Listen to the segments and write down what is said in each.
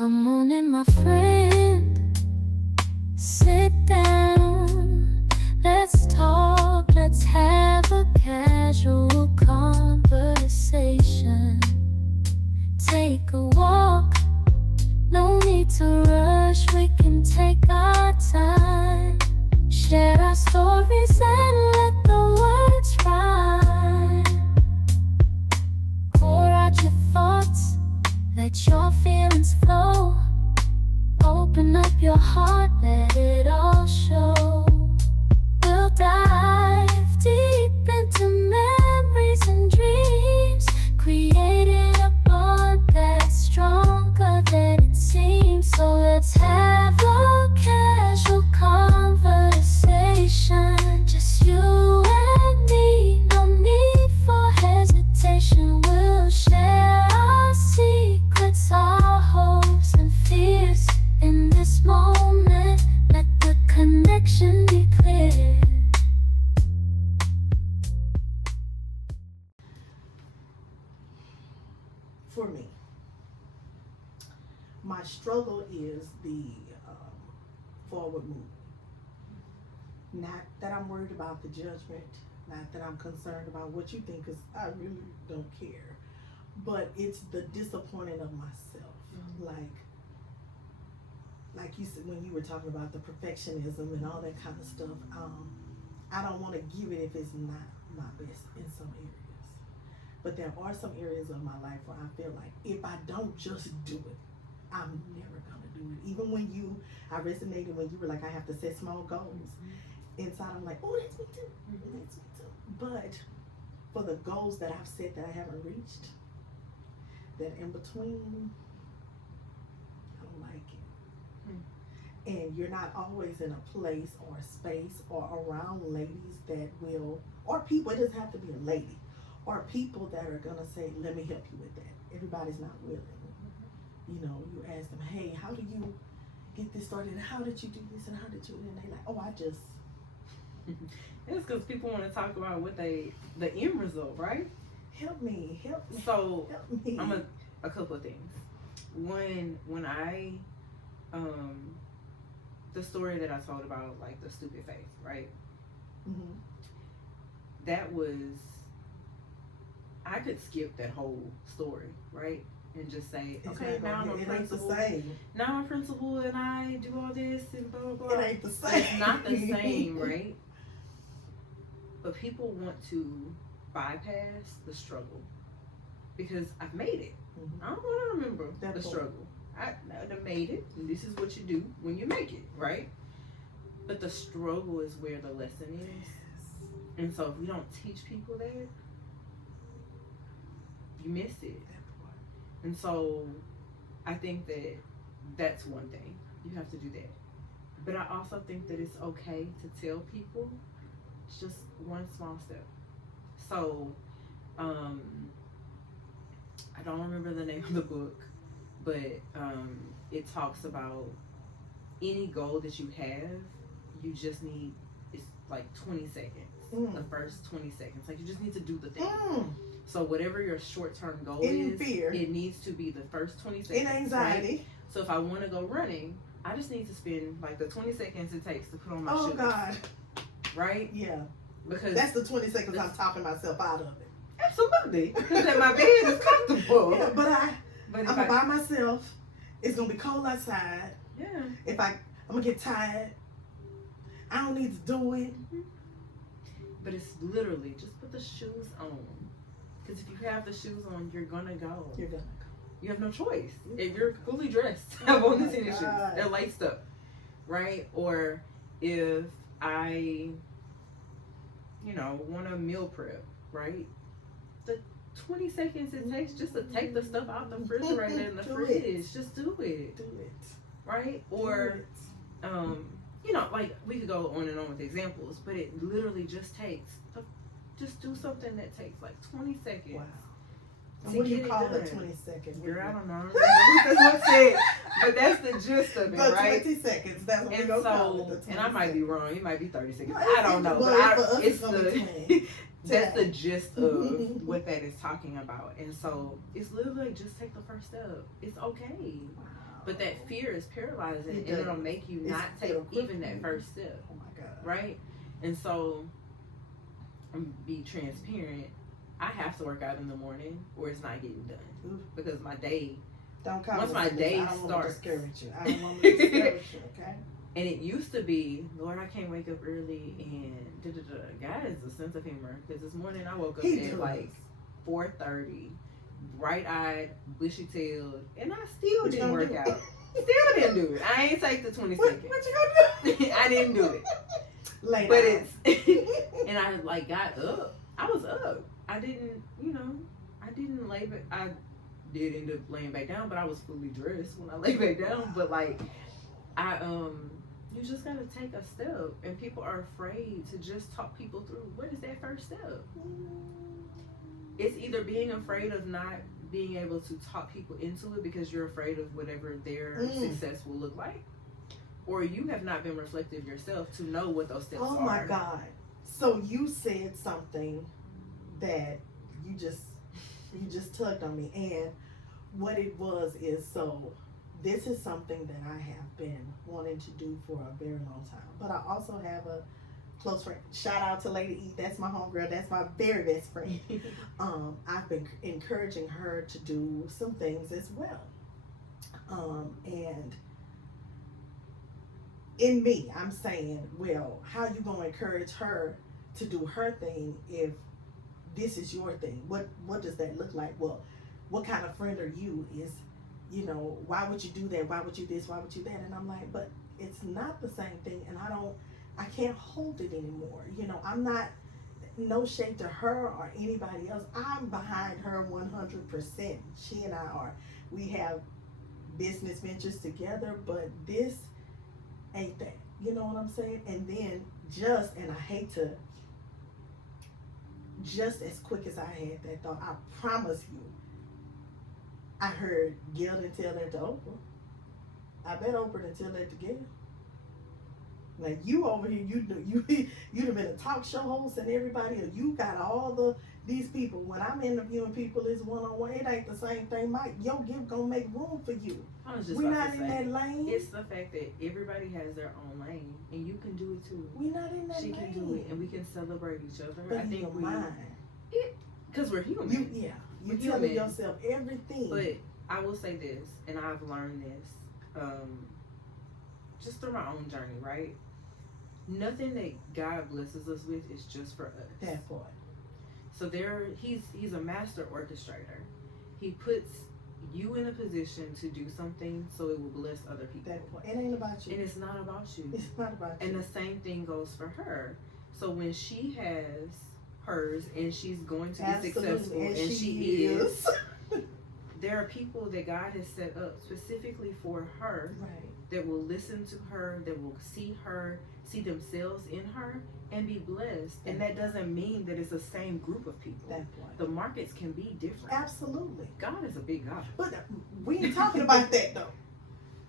Come on in, my friend, sit down. Let's talk, let's have a casual conversation. Take a walk, no need to rush, we can take our time. Share our stories and let the words rhyme. Pour out your thoughts, let your feelings flow. Open up your heart, let it all show. We'll dive deep into memories and dreams, creating a bond that's stronger than it seems. So let's have a casual conversation, just you and me, no need for hesitation. We'll share our secrets, our hopes and fears. In this moment, let the connection be clear. For me, my struggle is the forward movement. Not that I'm worried about the judgment, not that I'm concerned about what you think, because I really don't care. But it's the disappointing of myself. Like you said, when you were talking about the perfectionism and all that kind of stuff, I don't want to give it if it's not my best in some areas. But there are some areas of my life where I feel like if I don't just do it, I'm never gonna do it. Even when I resonated when you were like, I have to set small goals. Inside I'm like, oh, that's me too. That's me too. But for the goals that I've set that I haven't reached, that in between, I don't like it. And you're not always in a place or a space or around ladies that will, or people, it doesn't have to be a lady, or people that are gonna say, let me help you with that. Everybody's not willing. You know, you ask them, hey, how do you get this started? And how did you do this? And how did you, and they like, oh, I just. It's because people want to talk about the end result, right? Help me. So, help me. A couple of things. One, when I, the story that I told about, like, the stupid faith, right? Mm-hmm. That was, I could skip that whole story, right? And just say, okay, now I'm a principal. Now I'm a principal and I do all this and blah, blah, blah. It ain't the same. It's not the same, right? But people want to bypass the struggle because I've made it. Mm-hmm. I don't want to remember the struggle. I made it, and this is what you do when you make it, right? But the struggle is where the lesson is. And so if we don't teach people that, you miss it. And so I think that that's one thing. You have to do that. But I also think that it's okay to tell people it's just one small step. So, I don't remember the name of the book, but it talks about any goal that you have, you just need, it's like 20 seconds. The first 20 seconds. Like, you just need to do the thing. So whatever your short-term goal is, it needs to be the first 20 seconds. In anxiety. Right? So if I want to go running, I just need to spend like the 20 seconds it takes to put on my shoes. Oh God. Right? Yeah. Because that's the 20 seconds I'm talking myself out of it. Absolutely. Because then my bed is comfortable. Yeah, but I'm by myself. It's gonna be cold outside. Yeah. I'm gonna get tired. I don't need to do it. But it's literally just put the shoes on. Because if you have the shoes on, you're gonna go. You're gonna go. You have no choice. If you're fully dressed, have on the tennis shoes. They're laced up, right? Or if I, want to meal prep, right? The 20 seconds it takes just to take the stuff out the refrigerator and the fridge. Just do it. Do it. Right? Or, like we could go on and on with examples, but it literally just takes, just do something that takes like 20 seconds. Wow. And what do you call the 20 seconds? Girl, I don't know. That's what it. But that's the gist of it, but right? 20 seconds. That's what we're going to call it. And I might be wrong. It might be 30 seconds. No, I don't know. But it's the that's the gist of what that is talking about. And so it's literally like just take the first step. It's okay. Wow. But that fear is paralyzing, It and does. it'll make you It's- not take it'll even cripple that you. first step, Oh my God. right? And so, be transparent. I have to work out in the morning, or it's not getting done Oof. because my day. Don't call Once me my Celeste. day I don't want starts. to discourage you. I don't want to discourage you, okay? And it used to be, Lord, I can't wake up early, and God has a sense of humor because this morning I woke up He at does. like 4:30, bright-eyed, bushy-tailed, and I still What you didn't gonna work do? out. Still didn't do it. I ain't take the 20 What seconds. you gonna do? I didn't do it. Lay But down. it's, and I like got up. I was up. I didn't, I didn't lay back. I did end up laying back down, but I was fully dressed when I lay back down. But like, you just gotta take a step, and people are afraid to just talk people through. What is that first step? It's either being afraid of not being able to talk people into it because you're afraid of whatever their success will look like, or you have not been reflective yourself to know what those steps are. Oh my God. So you said something that you just tugged on me, and what it was is, so this is something that I have been wanting to do for a very long time, but I also have a close friend. Shout out to Lady E. That's my homegirl. That's my very best friend. I've been encouraging her to do some things as well. And in me, I'm saying, well, how you gonna encourage her to do her thing if this is your thing? What does that look like? Well, what kind of friend are you? Is, why would you do that? Why would you this? Why would you that? And I'm like, but it's not the same thing, and I can't hold it anymore. I'm not, no shade to her or anybody else. I'm behind her 100%. She and we have business ventures together, but this ain't that. You know what I'm saying? And then and I hate to, just as quick as I had that thought, I promise you, I heard Gail didn't tell that to Oprah. I bet Oprah didn't tell that to Gail. Like, you over here, you'd have been a talk show host and everybody, or you got all these people. When I'm interviewing people, it's one-on-one. It ain't the same thing. Your gift gonna make room for you. I was just We're about not to in say, that lane. it's the fact that everybody has their own lane, and you can do it too. We're not in that She lane. can do it, and we can celebrate each other. But I think in your mind, because we're human. you We're telling human. yourself everything. But I will say this, and I've learned this just through my own journey, right? Nothing that God blesses us with is just for us. That part. So he's a master orchestrator. He puts you in a position to do something so it will bless other people. That part. It ain't about you. And it's not about you. It's not about you. And the same thing goes for her. So when she has hers and she's going to be Absolutely. successful, and she is, there are people that God has set up specifically for her, right, that will listen to her, that will see themselves in her, and be blessed. And that doesn't mean that it's the same group of people. that point. The markets can be different. Absolutely. God is a big God. But we ain't talking about that though.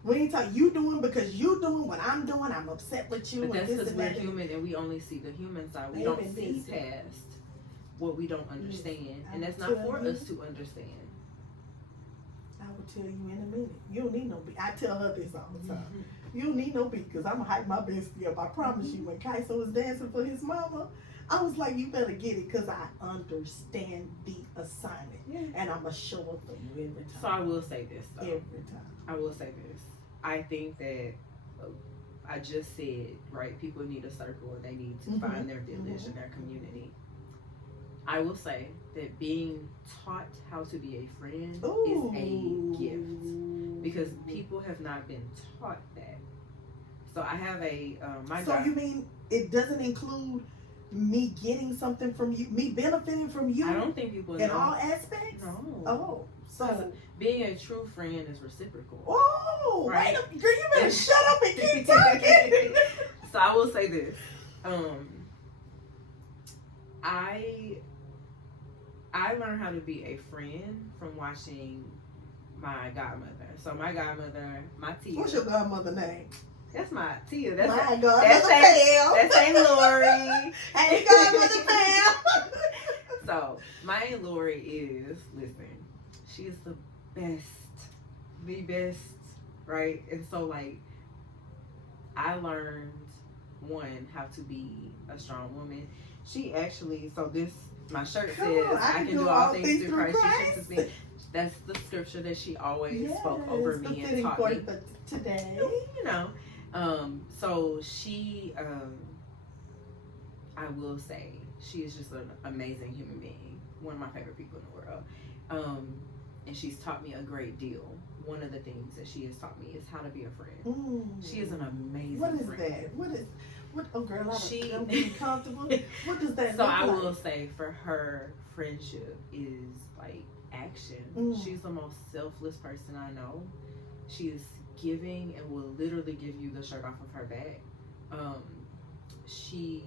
We ain't talking, you doing because you doing what I'm doing. I'm upset with you. But that's and this because and we're that. human, and we only see the human side. We Baby, don't see listen. past what we don't understand. And that's I'm not for telling us to understand. I will tell you in a minute. You don't need no beat. I tell her this all the time. You don't need no beat because I'm going to hype my bestie up. I promise you. When Kaiso was dancing for his mama, I was like, you better get it because I understand the assignment. Yeah. And I'm going to show up for you every time. So I will say this, though. Every time. I will say this. I think that I just said, right, people need a circle and they need to find their village and their community. I will say that being taught how to be a friend is a gift because people have not been taught that. So I have you mean it doesn't include me getting something from you, me benefiting from you? I don't think people in know. all aspects? No. Oh, so being a true friend is reciprocal. Oh, right? Wait, girl, you better shut up and keep talking. So I will say this. I learned how to be a friend from watching my godmother. So my godmother, my Tia. What's your godmother name? That's my Tia. That's my That's godmother Pam. That's Aunt Lori. Hey, godmother Pam. So my Aunt Lori is, listen, she is the best right? And so like I learned one how to be a strong woman. She actually my shirt says I can do all things through Christ who strengthens me. That's the scripture that she always spoke over me and taught me today. You know, so she I will say she is just an amazing human being, one of my favorite people in the world, and she's taught me a great deal. One of the things that she has taught me is how to be a friend. She is an amazing friend. What is friend. that? What? Oh, girl, I'm getting comfortable. What does that So look I like? will say for her, friendship is like action. She's the most selfless person I know. She is giving and will literally give you the shirt off of her back. She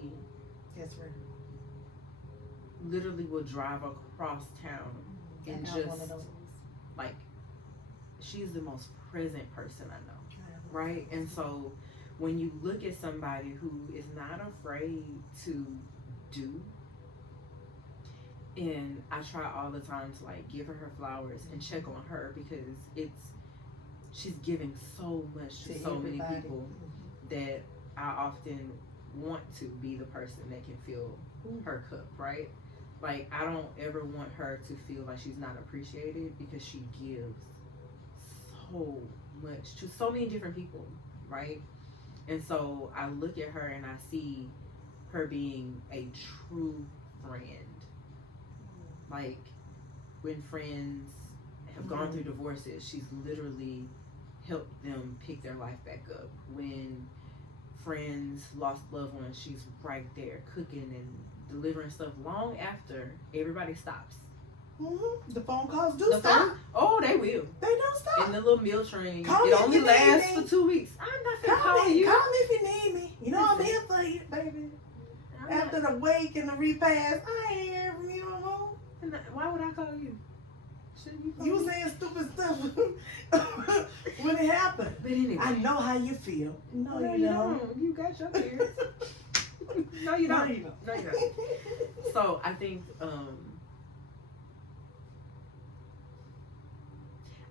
literally will drive across town and just like she's the most present person I know, right? And so when you look at somebody who is not afraid to do, and I try all the time to like give her flowers and check on her because she's giving so much to so many people that I often want to be the person that can fill her cup, right? Like I don't ever want her to feel like she's not appreciated because she gives so much to so many different people, right? And so I look at her and I see her being a true friend. Like when friends have gone through divorces, she's literally helped them pick their life back up. When friends lost loved ones, she's right there cooking and delivering stuff long after everybody stops. The phone calls stop. Oh, they will. They don't stop. And the little meal train, call it only lasts for 2 weeks. I'm not gonna call you. Call me if you need me. You know I'm here for you, baby. After the wake and the repast, I ain't here from you no more. Why would I call you? You was saying stupid stuff when it happened. But anyway, I know how you feel. No, you don't. You got your fears. No, you don't. No, you don't. So I think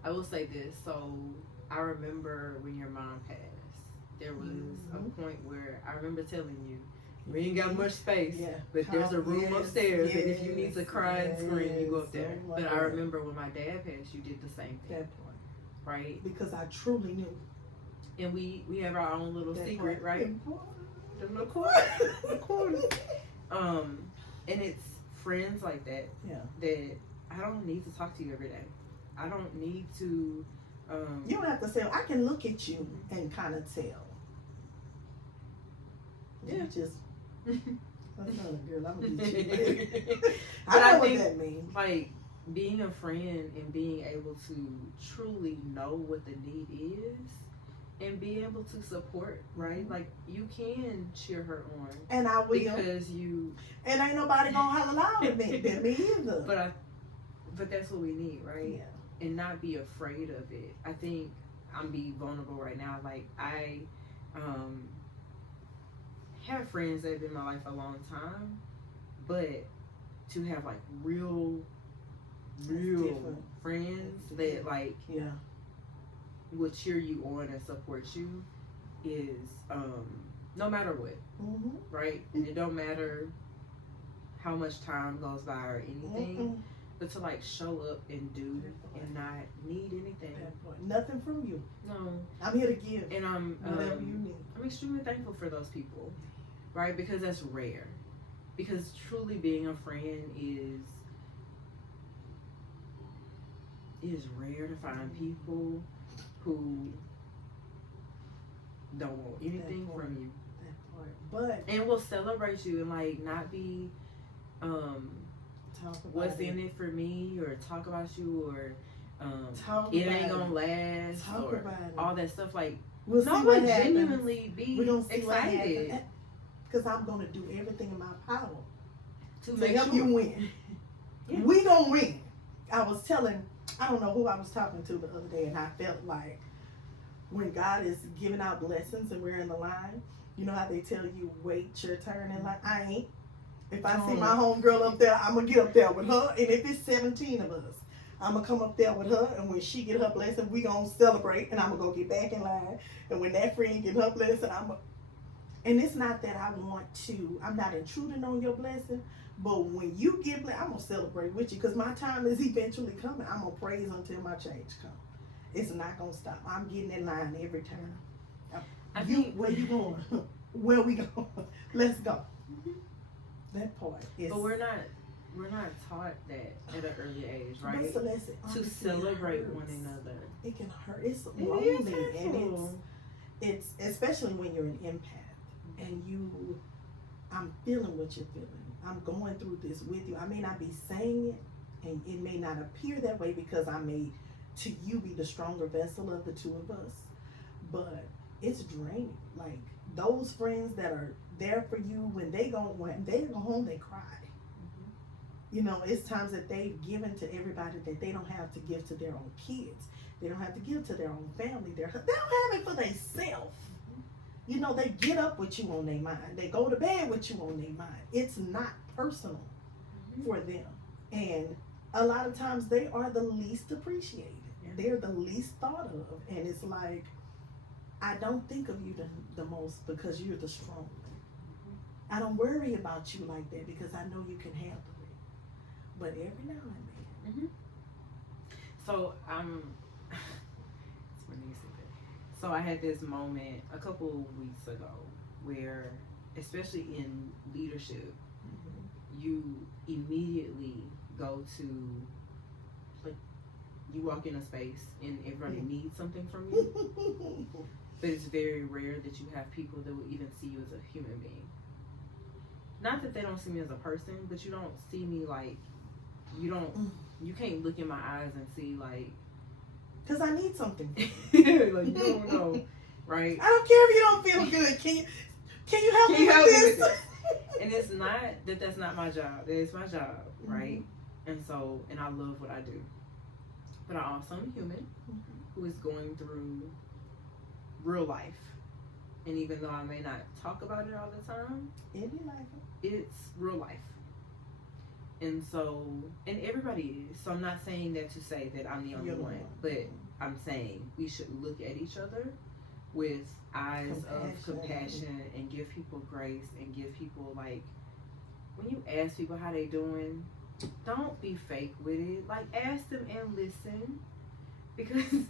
I will say this. So I remember when your mom passed, there was a point where I remember telling you, we ain't got much space, but there's a room upstairs, and if you need to cry and scream, you go up there. But I remember when my dad passed, you did the same thing, right? Because I truly knew. And we have our own little secret, right? The little corner. And it's friends like that that I don't need to talk to you every day. I don't need to. You don't have to say. I can look at you and kind of tell. You just. Girl, I'm gonna I know what that means. Like being a friend and being able to truly know what the need is and be able to support, right? Like you can cheer her on, and I will because you. And ain't nobody gonna holler loud at me either. But that's what we need, right? Yeah. And not be afraid of it. I think I'm being vulnerable right now. Like I have friends that have been in my life a long time, but to have like real friends that like will cheer you on and support you is no matter what, right? And it don't matter how much time goes by or anything, but to like show up and do and not need anything. Nothing from you. No, I'm here to give, and whatever you need. I'm extremely thankful for those people, right? Because that's rare. Because truly being a friend is rare to find people who don't want anything from you. But and will celebrate you and like not be what's in it for me or talk about you or it ain't gonna last or all that stuff. Like we'll genuinely be excited because I'm gonna do everything in my power to help you win. We gonna win. I don't know who I was talking to the other day, and I felt like when God is giving out blessings and we're in the line, you know how they tell you wait your turn in line? I ain't. If I see my homegirl up there, I'm gonna get up there with her, and if it's 17 of us, I'm gonna come up there with her, and when she get her blessing, we gonna celebrate, and I'm gonna go get back in line. And when that friend get her blessing, and it's not that I'm not intruding on your blessing, but when you get blessed, I'm gonna celebrate with you, because my time is eventually coming. I'm gonna praise until my change comes. It's not gonna stop. I'm getting in line every time. Where you going? Where we going? Let's go. That part is. But we're not taught that at an early age, right? But Celeste, to celebrate one another. It can hurt. It's lonely, and it's especially when you're an empath, and I'm feeling what you're feeling. I'm going through this with you. I may not be saying it, and it may not appear that way because I may, to you, be the stronger vessel of the two of us, but it's draining. Like, those friends that are there for you when they go home, they cry. You know, it's times that they've given to everybody that they don't have to give to their own kids. They don't have to give to their own family. They don't have it for themselves. You know, they get up with you on their mind. They go to bed with you on their mind. It's not personal for them. And a lot of times they are the least appreciated. They're the least thought of. And it's like, I don't think of you the most because you're the strong one. I don't worry about you like that because I know you can handle it. But every now and then. So it's funny you said that. So I had this moment a couple of weeks ago where, especially in leadership, you immediately go to, like, you walk in a space and everybody needs something from you. But it's very rare that you have people that will even see you as a human being. Not that they don't see me as a person, but you don't see me like, you can't look in my eyes and see like, because I need something. like, you don't know, right? I don't care if you don't feel good. Can you help me with this? And it's not that's not my job. That is my job, right? And I love what I do. But I also am human who is going through real life. And even though I may not talk about it all the time, it's real life. And everybody is. So I'm not saying that to say that I'm the only one, but I'm saying we should look at each other with eyes of compassion and give people grace and give people, like, when you ask people how they doing, don't be fake with it. Like, ask them and listen, because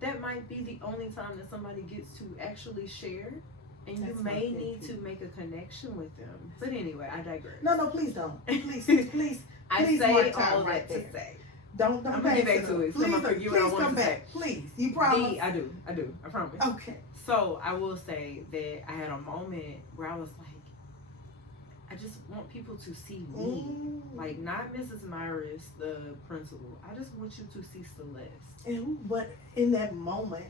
that might be the only time that somebody gets to actually share. And you may need to make a connection with them. But anyway, I digress. No, please don't. Please. I say all that to say. Don't I'm gonna get back to it. Please, forget what I want to say. Please, you promise? I do. I promise. Okay. So I will say that I had a moment where I was like, I just want people to see me. Like, not Mrs. Myres, the principal. I just want you to see Celeste. But in that moment,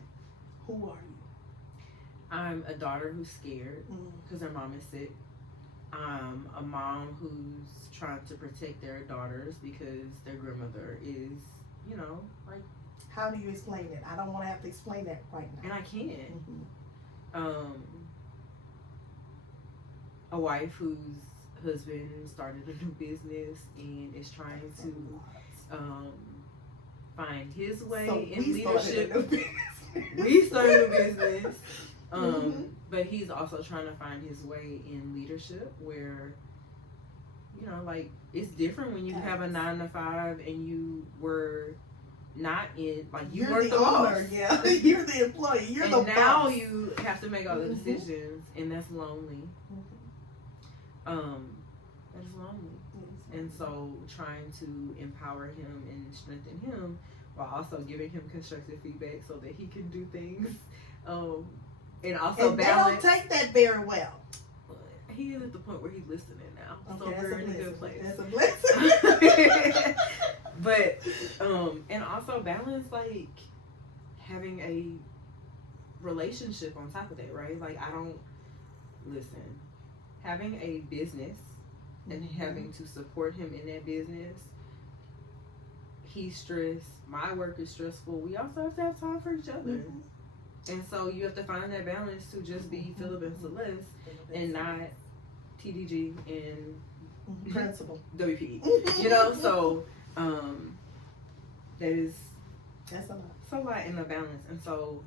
who are you? I'm a daughter who's scared because her mom is sick. I'm a mom who's trying to protect their daughters because their grandmother is, like... How do you explain it? I don't want to have to explain that right now. And I can. A wife whose husband started a new business and is trying to find his way in leadership. We started a business. But he's also trying to find his way in leadership where, like, it's different when you have a 9-to-5 and you were not in, like, you're weren't the boss. Yeah, you're the employee. You're the boss. And now you have to make all the decisions, and that's lonely. That is lonely. And so trying to empower him and strengthen him while also giving him constructive feedback so that he can do things. And also balance. They don't take that very well. He is at the point where he's listening now. Okay, so we're in a good place. That's a blessing. But, and also balance, like, having a relationship on top of that, right? Like, having a business and having to support him in that business, he's stressed. My work is stressful. We also have to have time for each other. And so you have to find that balance to just be Philip and Celeste and not TDG and principal WPE. So That's a lot. It's a lot in the balance. And so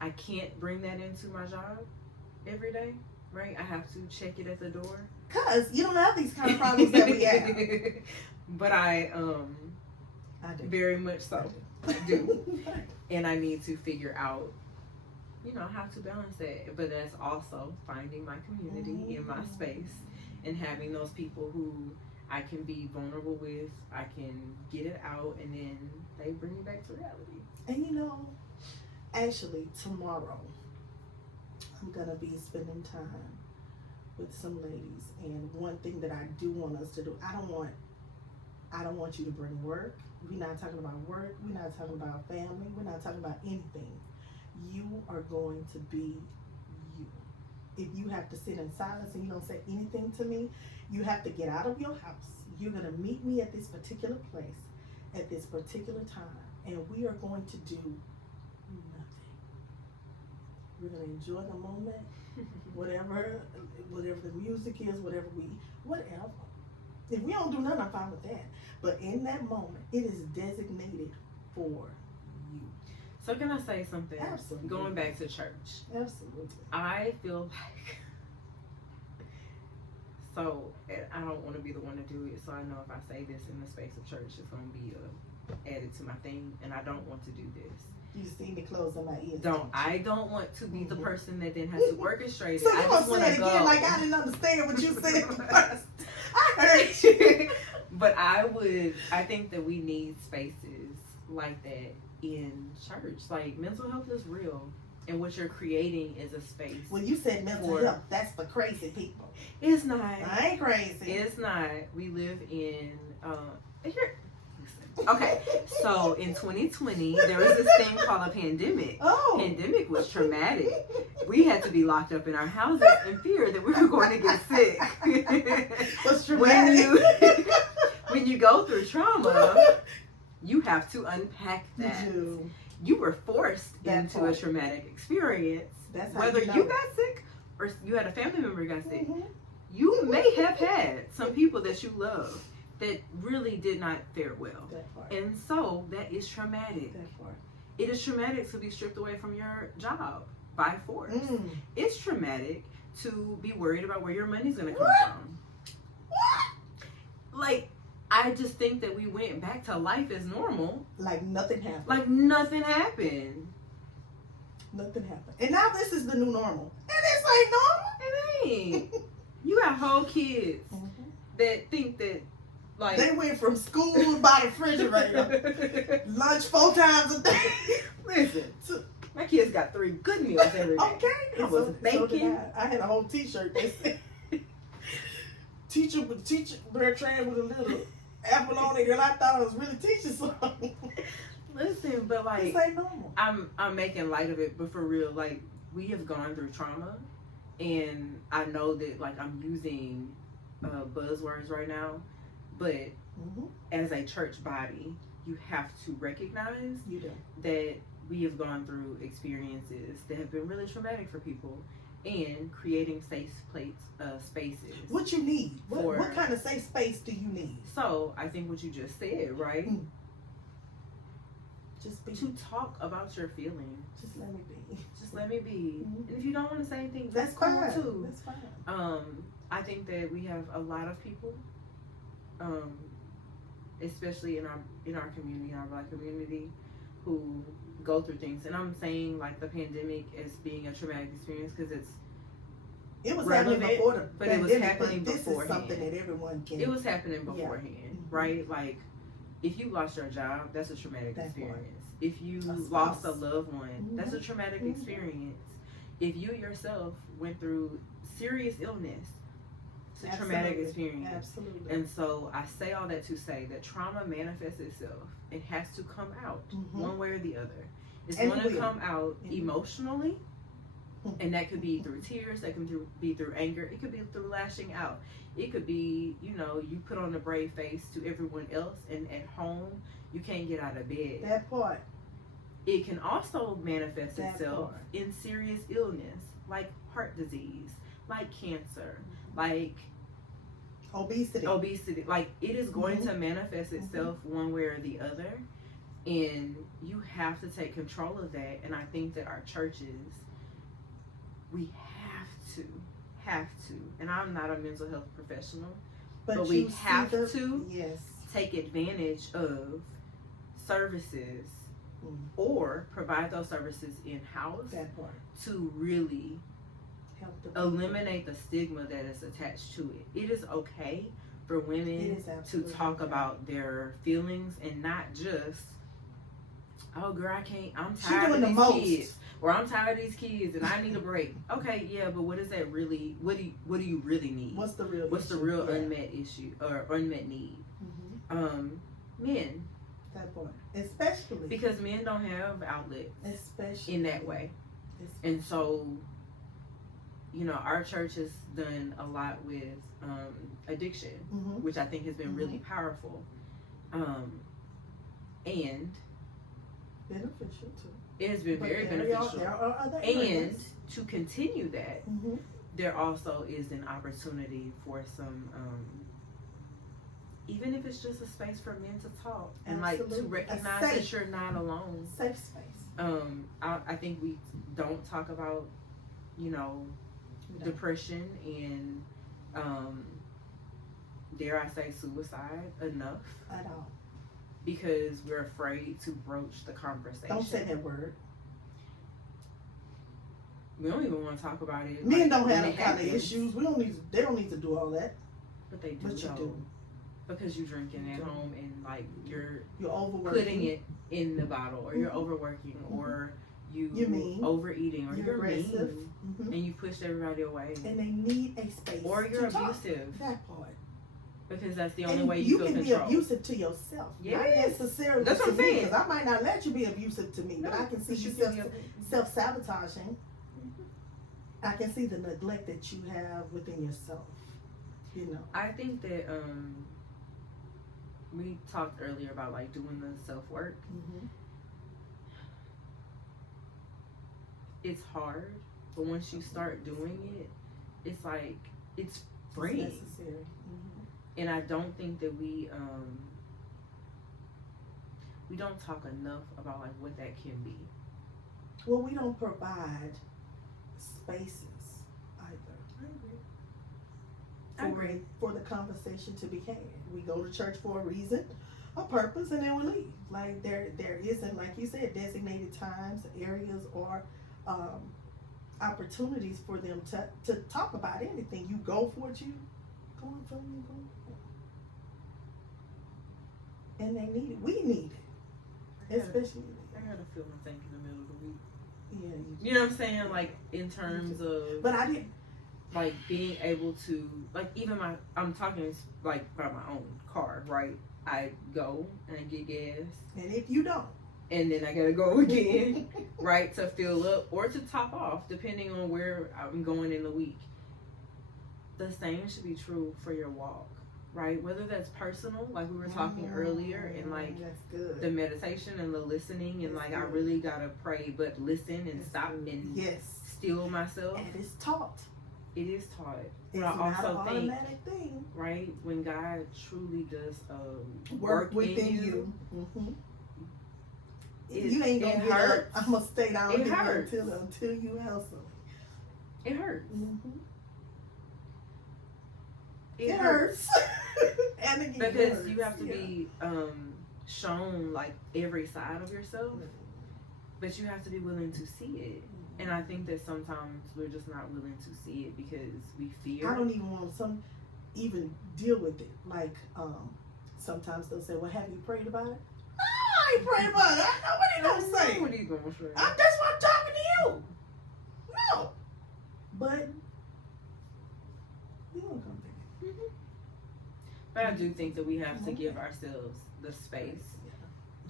I can't bring that into my job every day, right? I have to check it at the door. Cause you don't have these kind of problems that we have. But I do. very much so do. And I need to figure out, how to balance that. But that's also finding my community in my space and having those people who I can be vulnerable with, I can get it out, and then they bring me back to reality. And actually tomorrow I'm gonna be spending time with some ladies, and one thing that I do want us to do, I don't want you to bring work. We're not talking about work, we're not talking about family, we're not talking about anything. You are going to be you. If you have to sit in silence and you don't say anything to me, you have to get out of your house. You're gonna meet me at this particular place at this particular time, and we are going to do nothing. We're gonna enjoy the moment, whatever the music is, whatever. If we don't do nothing, I'm fine with that. But in that moment, it is designated for you. So can I say something? Absolutely. Going back to church. Absolutely. I feel like, so I don't want to be the one to do it, so I know if I say this in the space of church, it's going to be added to my thing, and I don't want to do this. You see me closing my ears. I don't want to be the person that then has to orchestrate it. So you I gonna just want say to it go. again like I didn't understand what you said first. I heard you. But I think that we need spaces like that in church. Like, mental health is real, and what you're creating is a space. When you said mental health, that's for crazy people. It's not. I ain't crazy. It's not. We live in here. Okay, so in 2020, there was this thing called a pandemic. Oh. Pandemic was traumatic. We had to be locked up in our houses in fear that we were going to get sick. What's traumatic? When you go through trauma, you have to unpack that. You were forced into a traumatic experience. That's how whether you got sick or you had a family member who got sick. You may have had some people that you love that really did not fare well. And so that is traumatic. It is traumatic to be stripped away from your job by force. It's traumatic to be worried about where your money's going to come from. Like, I just think that we went back to life as normal. Like nothing happened. Nothing happened. Nothing happened. And now this is the new normal. And this ain't normal. It ain't. You got whole kids that think that, like, they went from school by the refrigerator, lunch 4 times a day. Listen, my kids got 3 good meals every day. Okay. I was baking. I had a whole t-shirt that said, teacher Bertrand with a little apple on it, and I thought I was really teaching something. Listen, but like, this ain't normal. I'm making light of it, but for real, like, we have gone through trauma, and I know that, like, I'm using buzzwords right now, but as a church body, you have to recognize that we have gone through experiences that have been really traumatic for people, and creating safe spaces. What you need? What kind of safe space do you need? So I think what you just said, right? Just be. To talk about your feelings. Just let me be. Just let me be. And if you don't want to say anything, that's cool fine too. That's fine. I think that we have a lot of people, especially in our community, our Black community, who go through things. And I'm saying, like, the pandemic as being a traumatic experience because it was relevant, happening before the but pandemic, it was happening this beforehand. Is something that everyone can. It was happening beforehand, right? Like, if you lost your job, that's a traumatic experience. If you lost a loved one, that's a traumatic experience. If you yourself went through serious illness, it's a traumatic experience. Absolutely. And so I say all that to say that trauma manifests itself. It has to come out one way or the other. It's going to come out emotionally, and that could be through tears, that can be through anger, it could be through lashing out. It could be, you put on a brave face to everyone else, and at home, you can't get out of bed. That part. It can also manifest itself in serious illness, like heart disease, like cancer, like obesity. Like, it is going to manifest itself one way or the other. And you have to take control of that. And I think that our churches, we have to. And I'm not a mental health professional, but we have to yes. take advantage of services or provide those services in-house That part. to really Help the eliminate the stigma that is attached to it. It is okay for women to talk about their feelings and not just, oh girl, I'm tired of these kids, or I'm tired of these kids and I need a break. Okay, yeah, but what is that really? What do you really need? What's the real? What's the real unmet issue or unmet need? Men. That part, especially because men don't have outlets, especially in that way, and so, you know, our church has done a lot with addiction, which I think has been really powerful, and beneficial too. It has been very beneficial. There are other and to continue that, there also is an opportunity for some, even if it's just a space for men to talk and like to recognize that you're not alone. Safe space. I think we don't talk about, you know, depression and dare I say suicide enough at all, because we're afraid to broach the conversation. Don't say that word. We don't even want to talk about it. Men don't have that kind of issues. They don't need to do all that. But they do. But you do. Because you're drinking at home and like you're overworking, putting it in the bottle, or you're overworking, or you mean overeating, or you're aggressive, mean, and you push everybody away, and they need a space. Or you're abusive. Talk. That part. Because that's the only way you feel control. You can be abusive to yourself. Yes. Not necessarily that's what I'm saying. Because I might not let you be abusive to me, but I can see you self-sabotaging. I can see the neglect that you have within yourself. You know. I think that we talked earlier about like doing the self-work. It's hard, but once you start doing it, it's like it's free. It's necessary. And I don't think that we don't talk enough about like what that can be. Well, we don't provide spaces either. I agree. For the conversation to be had. We go to church for a reason, a purpose, and then we leave. Like there isn't, like you said, designated times, areas, or opportunities for them to talk about anything. You go for it, you going for it, and they need it. We need it, especially. I had a feeling think in the middle of the week. Yeah, you know what I'm saying? Like in terms of, but I didn't. Like being able to, like even I'm talking like about my own car, right? I go and I get gas, and if you don't, and then I gotta go again, right, to fill up or to top off, depending on where I'm going in the week. The same should be true for your walk, right? Whether that's personal, like we were talking earlier, and like the meditation and the listening, and like I really gotta pray, but listen and stop and still myself. And it's taught. It is taught. It's but I also not an automatic thing. Right, when God truly does work within you. You ain't gonna get up. I'm gonna stay down here until you help something. It hurts. It hurts. And again, because you have to be shown like every side of yourself, but you have to be willing to see it. And I think that sometimes we're just not willing to see it because we fear. I don't even want even deal with it. Like sometimes they'll say, "Well, have you prayed about it?" No, I ain't prayed about it. I know what he gonna say. What he gonna say? That's why I'm talking to you. No, but you don't come there. But I do think that we have to give ourselves the space,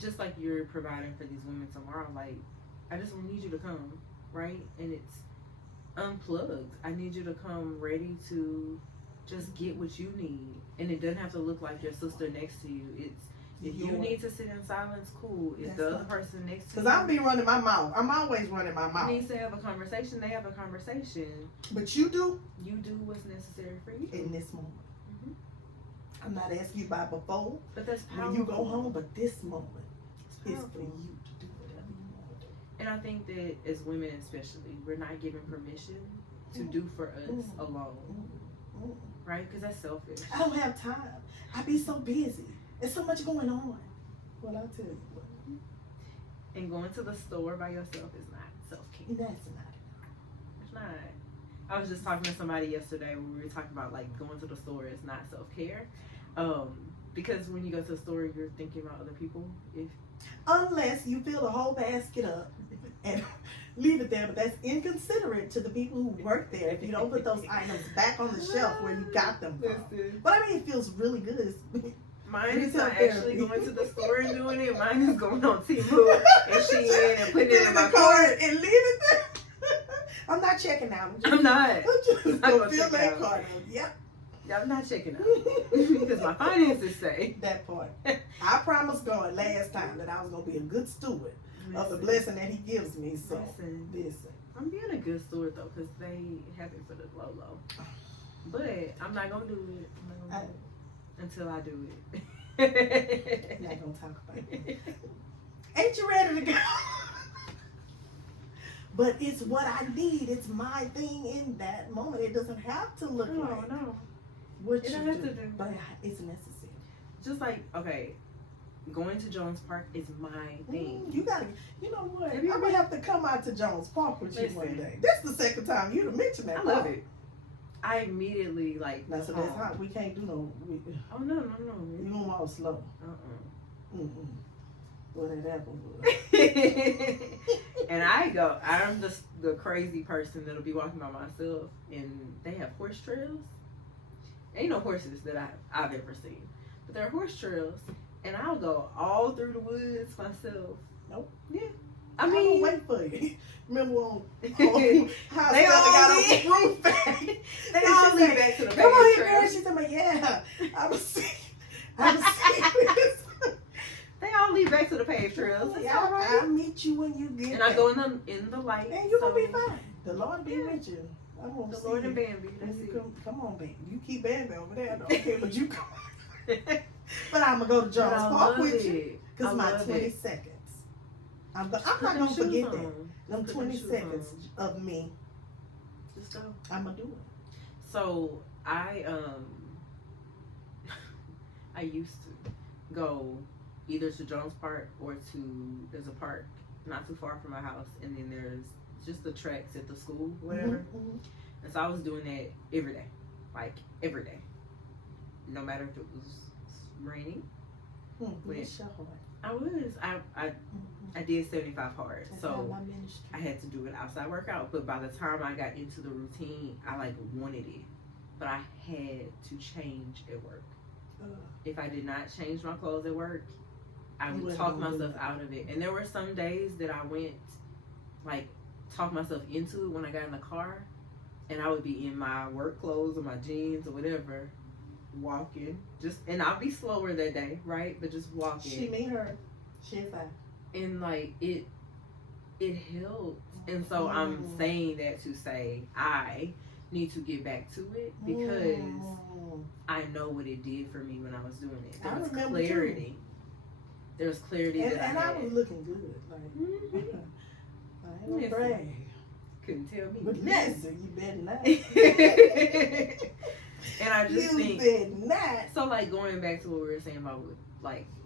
just like you're providing for these women tomorrow. Like, I just need you to come. Right? And it's unplugged. I need you to come ready to just get what you need. And it doesn't have to look like your sister next to you. It's if you need to sit in silence, cool. If the other person next to you, because I'll be running my mouth. I'm always running my mouth. Needs to have a conversation. They have a conversation. But you do what's necessary for you in this moment. I'm not asking you about before. But that's powerful. When you go home, but this moment. It's for you to do whatever you want to do. And I think that as women especially, we're not given permission to do for us alone. Right? Because that's selfish. I don't have time. I be so busy. There's so much going on. Well, I'll tell you what. And going to the store by yourself is not self-care. That's not. It's not. I was just talking to somebody yesterday when we were talking about like going to the store is not self-care. Because when you go to the store, you're thinking about other people. Unless you fill the whole basket up and leave it there, but that's inconsiderate to the people who work there if you don't put those items back on the shelf where you got them from. Listen. But I mean, it feels really good. Mine is not actually going to the store and doing it. Mine is going on Temu and Shein and putting it in my cart and leave it there. I'm not checking out. I'm not. I'm just gonna fill that out. cart up. Yep. I'm not checking out because my finances say that part. I promised God last time that I was gonna be a good steward of the blessing that He gives me. So listen. I'm being a good steward though, because they have it for the low. But I'm not gonna do it. I'm not gonna do it until I do it. I'm not gonna talk about it. Ain't you ready to go? But it's what I need. It's my thing in that moment. It doesn't have to look like what it you don't have do, to do. but it's necessary. Just like, okay, going to Jones Park is my thing. You gotta, you know what? Have you I'm ever- gonna have to come out to Jones Park with you one Listen. day. That's the second time you'd have mentioned that. I love it. I immediately like. That's hot. We can't do no. Oh no. You gonna walk slow. Well, that apple would. And I'm just the crazy person that'll be walking by myself, and they have horse trails. Ain't no horses that I've ever seen, but there are horse trails, and I'll go all through the woods myself. Nope. Yeah. I I will mean, wait for you. Remember on how They Stella all got leave. on the roof back? they all lead back to the Come on paved here, trail. girl. She said, yeah, I was sick. They all lead back to the paved trails. It's all right. I'll meet you when you get And there. I go in the light. And you're so- going to be fine. The Lord be with you. I'm going to The see Lord you. and Bambi. That's it. Come on, baby. You keep Bambi over there. I don't care, but you come. But I'm going to go to Jones Park with you. Because my 20 seconds. I'm not going to forget that. Them 20 seconds of me. Just go. I'm going to do it. So I used to go either to Jones Park or there's a park not too far from my house, and then there's just the tracks at the school, whatever. Mm-hmm. And so I was doing that every day, like every day, no matter if it was raining. Bless your heart. I did 75 hard, That's so my ministry. I had to do an outside workout. But by the time I got into the routine, I like wanted it, but I had to change at work. If I did not change my clothes at work, I would talk myself out of it. And there were some days that I went, like, talk myself into it when I got in the car, and I would be in my work clothes or my jeans or whatever, walking. And I'll be slower that day, right? But just walking. She mean her. She's fine. And like it helped. And so I'm saying that to say I need to get back to it because I know what it did for me when I was doing it. There was clarity. There was clarity that I had. And I was looking good. Like, I ain't gonna brag. Couldn't tell me. But listen, you better not. And I just think. You better not. So like going back to what we were saying about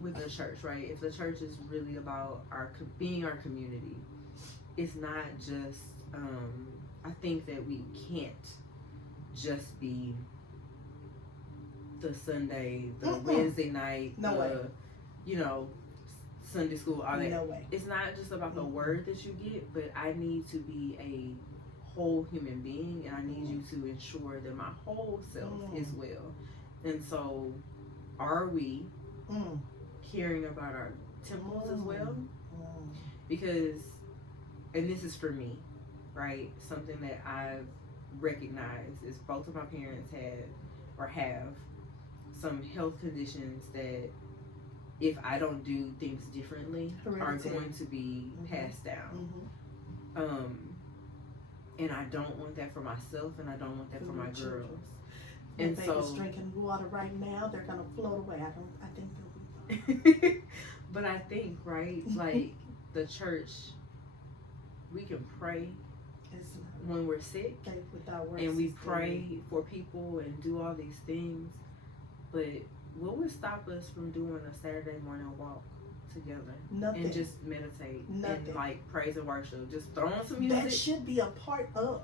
with the church, right? If the church is really about being our community, it's not just. I think that we can't just be the Sunday, the Wednesday night, Sunday school, all that. No way. It's not just about the word that you get, but I need to be a whole human being, and I need you to ensure that my whole self is well. And so, are we caring about our temples as well? Because, and this is for me, right? Something that I've recognized is both of my parents have some health conditions that if I don't do things differently are going to be passed down. And I don't want that for myself, and I don't want that for my girls. And so babies drinking water right now, they're gonna float away. I think they'll be fine. But I think, right, like the church, we can pray when we're sick, faith without works and we is pray dead. for people and do all these things. But what would stop us from doing a Saturday morning walk together Nothing. and just meditate Nothing. and like praise and worship? Just throw on some music. That should be a part of.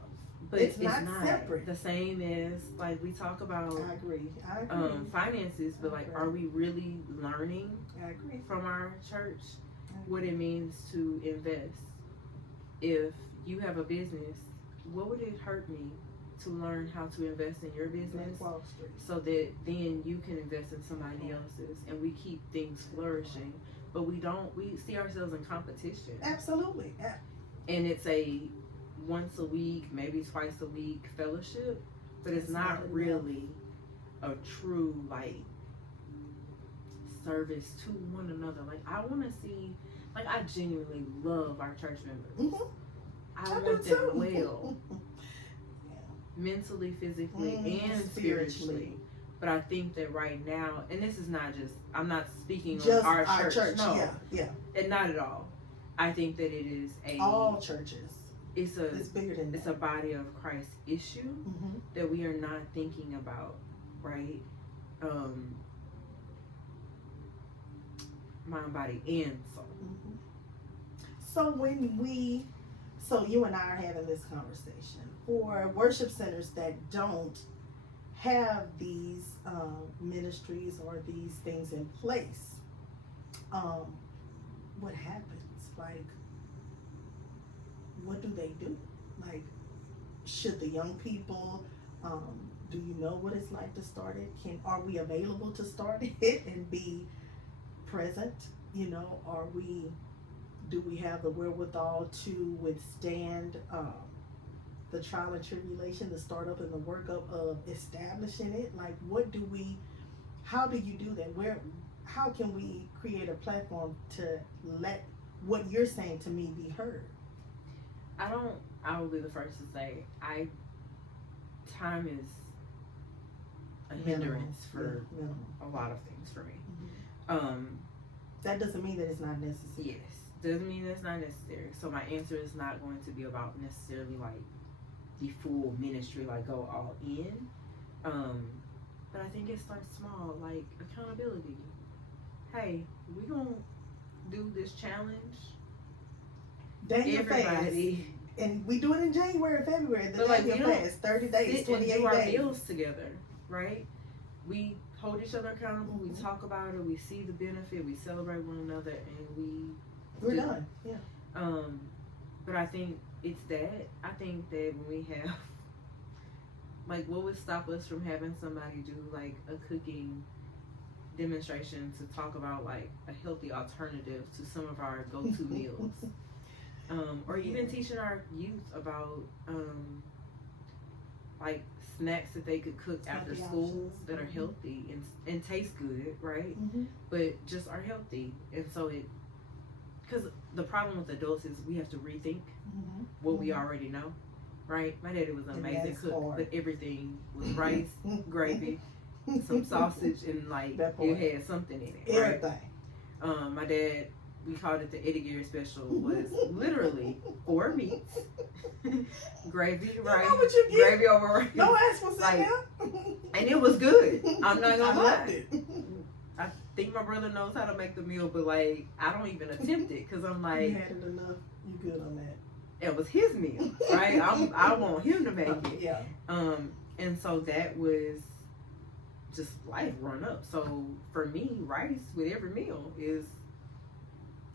But It's not separate. the same as like we talk about I agree. finances, but like, are we really learning I agree. from our church what it means to invest? If you have a business, what would it hurt me to learn how to invest in your business Wall Street. so that then you can invest in somebody else's and we keep things flourishing? But we see ourselves in competition. Absolutely. And it's a once a week, maybe twice a week fellowship, but it's not really a true like service to one another. Like I want to see, like I genuinely love our church members. Mm-hmm. I want them well, mentally, physically, and spiritually. But I think that right now, and this is not just, I'm not speaking just on our church. No, yeah, and not at all. I think that it is all churches. It's bigger than it's that. a body of Christ issue that we are not thinking about, right? Mind, body, and soul. So you and I are having this conversation for worship centers that don't have these ministries or these things in place. What happens? Like, what do they do? Like, should the young people? Do you know what it's like to start it? Are we available to start it and be present? You know, do we have the wherewithal to withstand the trial and tribulation, the startup and the workup of establishing it? Like, how do you do that? How can we create a platform to let what you're saying to me be heard? I will be the first to say, time is a hindrance for a lot of things for me. That doesn't mean that it's not necessary. Yes, doesn't mean it's not necessary. So my answer is not going to be about necessarily like the full ministry, like go all in. But I think it starts small, like accountability. Hey, we gonna do this challenge. Everybody. And we do it in January, February. But like, we don't fast, 30 days, 28 do our days. meals together, right? We hold each other accountable. We talk about it. We see the benefit. We celebrate one another, and we're done. Yeah. But I think it's that. I think that when we have, like, what would stop us from having somebody do like a cooking demonstration to talk about like a healthy alternative to some of our go-to meals, or even teaching our youth about like snacks that they could cook after school that are healthy and taste good, right? But just are healthy. And so because the problem with adults is we have to rethink what we already know, right? My daddy was an amazing cook, but everything was rice, gravy, some sausage, and like it had something in it, right? Everything. My dad, we called it the Eddie Gary special, was literally 4 meats, gravy, rice, gravy over rice. No ass was like, and it was good. I'm not gonna lie. Loved it. I think my brother knows how to make the meal, but like I don't even attempt it because I'm like, you had it enough. You good on that? It was his meal, right? I want him to make it. Yeah. And so that was just life growing up. So for me, rice with every meal is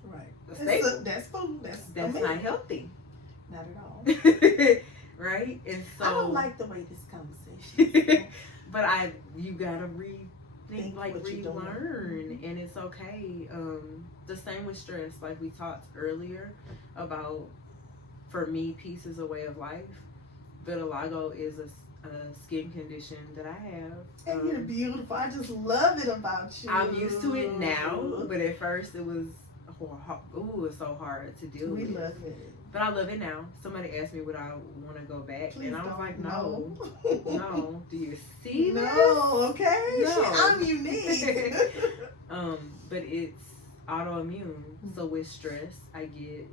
right. A staple. That's food. That's not healthy. Not at all. Right? And so I don't like the way this conversation. But you gotta rethink, like relearn, and it's okay. The same with stress, like we talked earlier about. For me, peace is a way of life. Vitiligo is a skin condition that I have. And you're beautiful. I just love it about you. I'm used to it now, but at first it was it's so hard to deal with. We love it. But I love it now. Somebody asked me would I want to go back, Please and I was like, no. No. Do you see this? No, okay. No. I'm unique. But autoimmune. So with stress, I get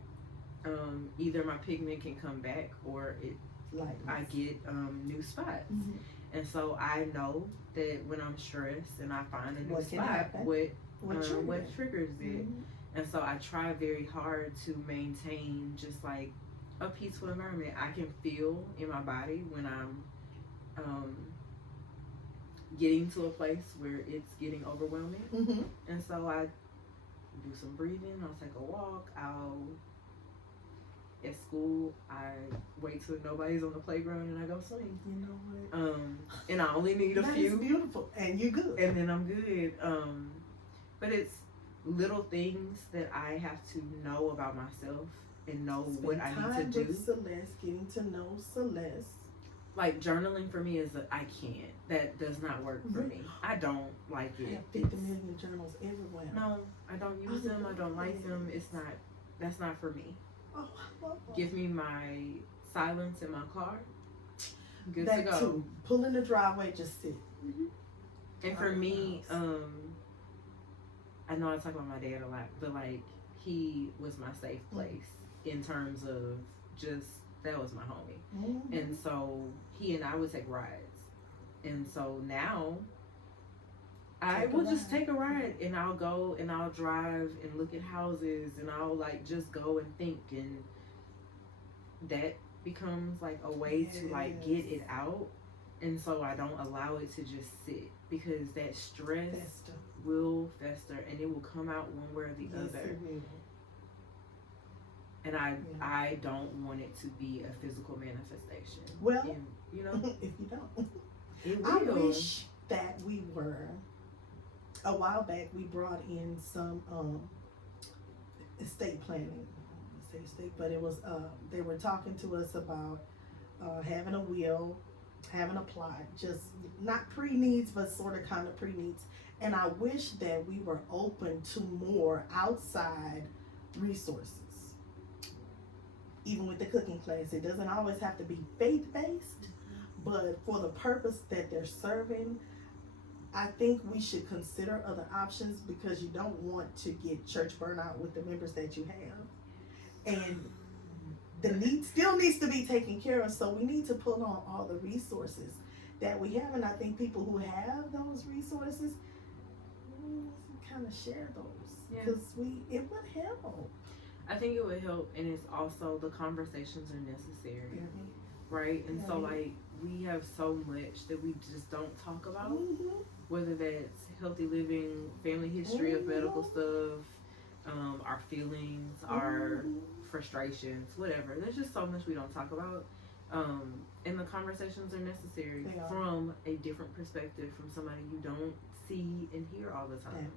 either my pigment can come back or I get new spots. And so I know that when I'm stressed and I find a new spot, what triggers it. And so I try very hard to maintain just like a peaceful environment. I can feel in my body when I'm getting to a place where it's getting overwhelming. And so I do some breathing, I'll take a walk, at school, I wait till nobody's on the playground and I go swing. You know what? And I only need a few. That's beautiful. And you're good. And then I'm good. But it's little things that I have to know about myself and know what I need to do. Celeste, getting to know Celeste. Like journaling for me is I can't. That does not work for me. I don't like it. I have 50 million journals everywhere. No, I don't use them. I don't like them. That's not for me. Oh, I love that. Give me my silence in my car. Good that to go. Too. Pull in the driveway, just sit. And for me, I know I talk about my dad a lot, but like he was my safe place in terms of just that was my homie. And so he and I would take rides. And so now I will just take a ride and I'll go and I'll drive and look at houses and I'll like just go and think, and that becomes like a way to like get it out. And so I don't allow it to just sit, because that stress will fester and it will come out one way or the other. And I don't want it to be a physical manifestation. Well, and, you know, if you don't, it will. I wish that we were. A while back, we brought in some estate planning. I say estate, but it was they were talking to us about having a will, having a plot, just not pre-needs, but sort of kind of pre-needs. And I wish that we were open to more outside resources. Even with the cooking class, it doesn't always have to be faith-based, but for the purpose that they're serving, I think we should consider other options, because you don't want to get church burnout with the members that you have. And the need still needs to be taken care of, so we need to pull on all the resources that we have. And I think people who have those resources, kind of share those, because it would help. I think it would help, and it's also the conversations are necessary, right? And so like we have so much that we just don't talk about, whether that's healthy living, family history of medical stuff, our feelings, our frustrations, whatever. There's just so much we don't talk about, and the conversations are necessary from a different perspective, from somebody you don't see and hear all the time.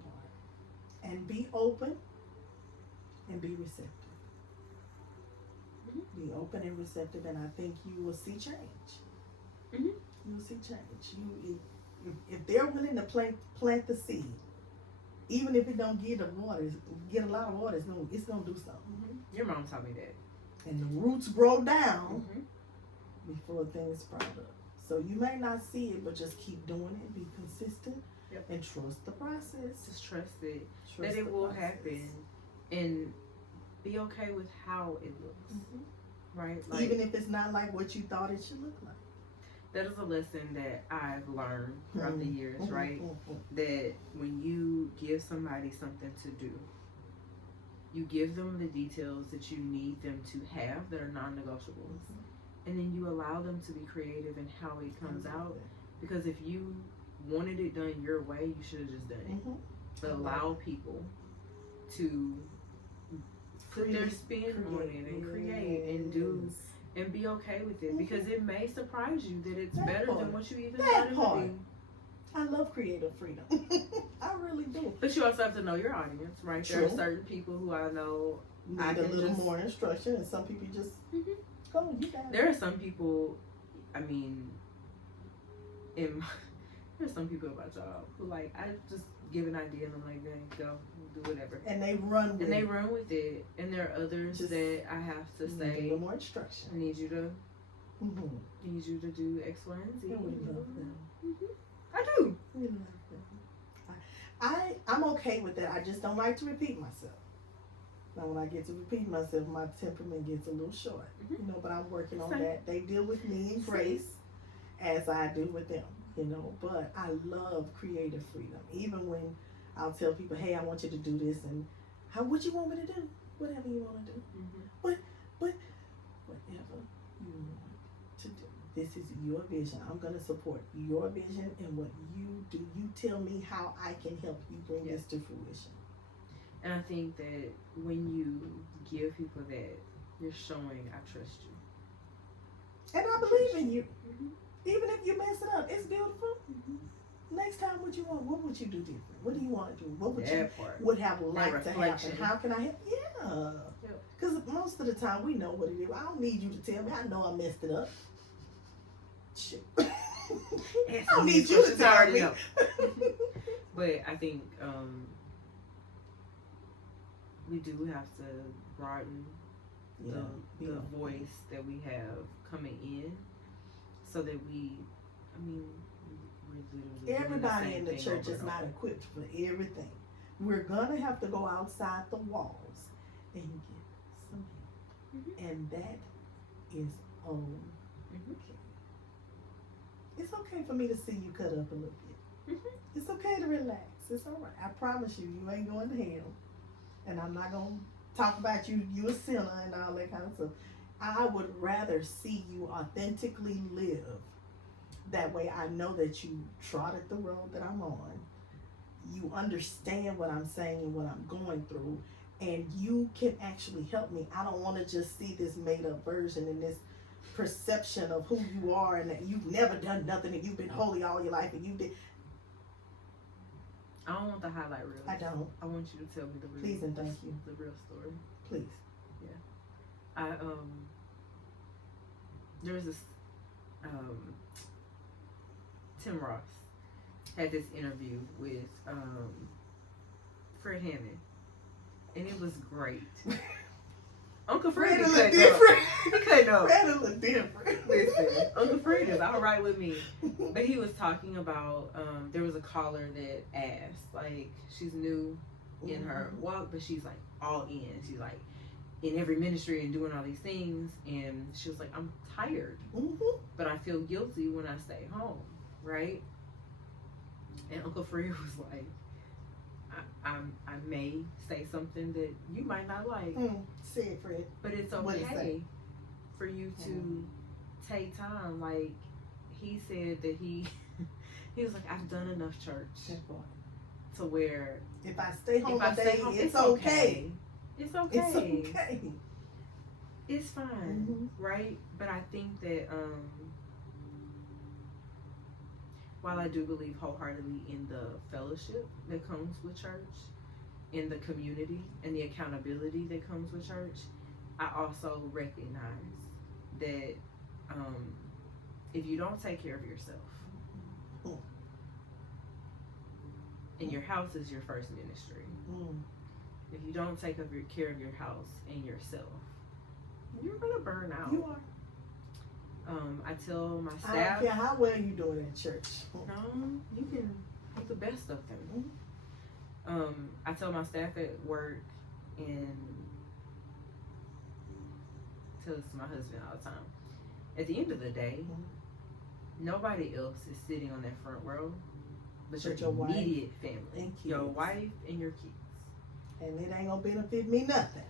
And be open. And be receptive. Be open and receptive, and I think you will see change. You will see change. If they're willing to plant the seed, even if it don't get a lot of water, it's gonna do something. Your mom taught me that. And the roots grow down before things sprout up. So you may not see it, but just keep doing it. Be consistent and trust the process. Just trust it. That it will happen. And be okay with how it looks, right? Like, even if it's not like what you thought it should look like. That is a lesson that I've learned throughout the years, right? That when you give somebody something to do, you give them the details that you need them to have that are non-negotiables, and then you allow them to be creative in how it comes out. Because if you wanted it done your way, you should have just done it. But allow people to put their spin on it and create and do and be okay with it, because it may surprise you that it's better than what you even thought it would be. I love creative freedom. I really do. But you also have to know your audience, right? There are certain people who I know need a little more instruction, and some people just go, you got it. There are some people, I mean, there's some people at my job who like, I just give an idea and I'm like, man, go do whatever, and they run with it. And there are others that I have to say, a little more instruction. I need you to do X, Y, and Z. And we love them. I do. We love them. I'm okay with that. I just don't like to repeat myself. Now, when I get to repeat myself, my temperament gets a little short. Mhm. You know, but I'm working on Same. that. They deal with me in grace as I do with them. You know, but I love creative freedom. Even when I'll tell people, "Hey, I want you to do this," and what you want me to do? Whatever you want to do. Mhm. But whatever you want to do. This is your vision. I'm gonna support your vision and what you do. You tell me how I can help you bring this to fruition. And I think that when you give people that, you're showing I trust you. And I believe in you. Mhm. Even if you mess it up, it's beautiful. Mhm. Next time, what you want? What would you do different? What do you want to do? What would That part. you would have liked to reflection. happen? How can I help? Yeah. Yep. Because most of the time we know what it is. I don't need you to tell me. I know I messed it up. Shit. I don't need you to tell me. Know. But I think we do have to broaden the voice that we have coming in, so that we're literally everybody in the thing church over is and not over. equipped for everything. We're gonna have to go outside the walls and get some help, and that is okay. It's okay for me to see you cut up a little bit. It's okay to relax. It's all right. I promise you, you ain't going to hell, and I'm not gonna talk about you a sinner and all that kind of stuff. I would rather see you authentically live. That way I know that you trotted the road that I'm on. You understand what I'm saying and what I'm going through, and you can actually help me. I don't want to just see this made up version and this perception of who you are and that you've never done nothing and you've been holy all your life and you did. I don't want the highlight reel. I don't. I want you to tell me the real. Please and thank you. The real story. Please. I there was this Tim Ross had this interview with Fred Hammond, and it was great. Uncle Fred is cutting up. He cutting up. Fred a little different. Listen, Uncle Fred is all right with me, but he was talking about there was a caller that asked, like, she's new in her walk, but she's like all in. She's like in every ministry and doing all these things, and she was like, I'm tired, but I feel guilty when I stay home, right? And Uncle Fred was like, I may say something that you might not like. Say it, Fred. But it's okay for you to take time. Like, he said that he was like, I've done enough church to where if I stay home it's okay. It's okay. It's okay. It's fine, right? But I think that while I do believe wholeheartedly in the fellowship that comes with church, in the community and the accountability that comes with church, I also recognize that if you don't take care of yourself, and your house is your first ministry, if you don't take care of your house and yourself, you're gonna burn out. You are. I tell my staff, I don't care how well you doing at church. You can make the best of them. I tell my staff at work, and tell this to my husband all the time. At the end of the day, nobody else is sitting on that front row but your immediate family, your wife and your kids. And it ain't gonna benefit me nothing